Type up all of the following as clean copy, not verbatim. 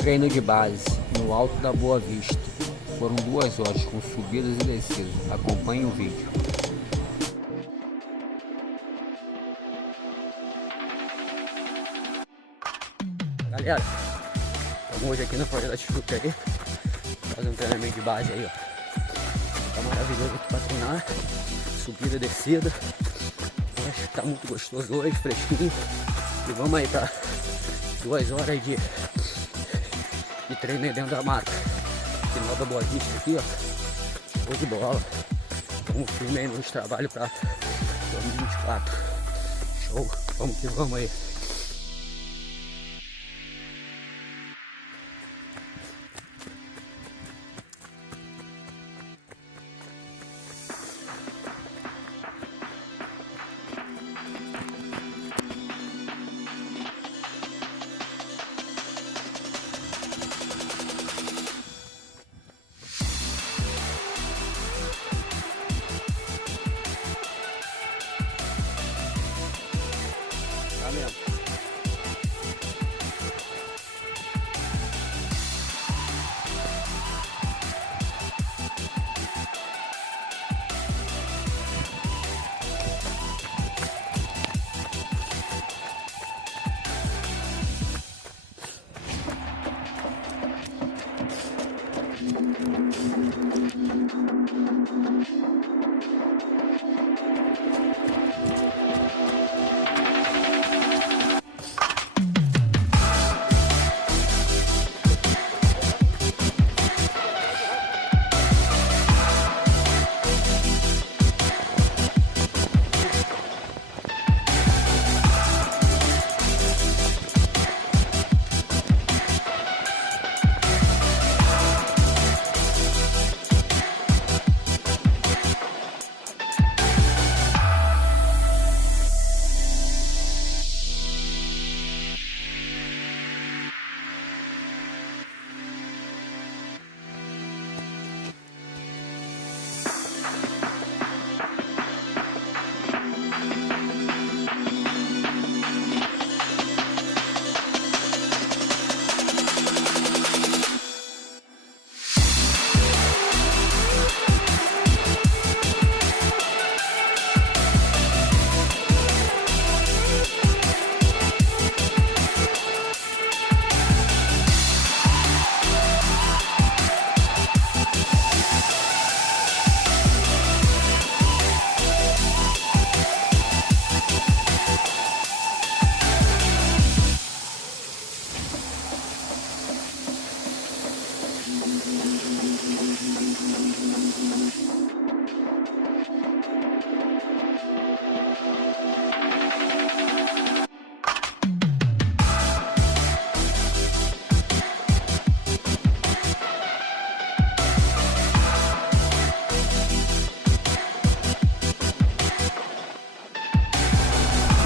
Treino de base, no Alto da Boa Vista. Foram 2 horas com subidas e descidas. Acompanhe o vídeo. Galera, estamos hoje aqui na Praia da Tijuca aí, fazendo um treinamento de base aí, ó. Tá maravilhoso aqui pra treinar. Subida e descida. Acho que tá muito gostoso hoje, fresquinho. E vamos aí pra 2 horas aí de treino aí dentro da mata. Final da Boa Vista aqui, ó. Show de bola. Vamos firme aí nos trabalhos pra 2024. Show. Vamos que vamos aí. Tá mesmo.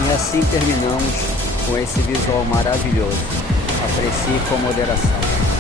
E assim terminamos com esse visual maravilhoso. Aprecie com moderação.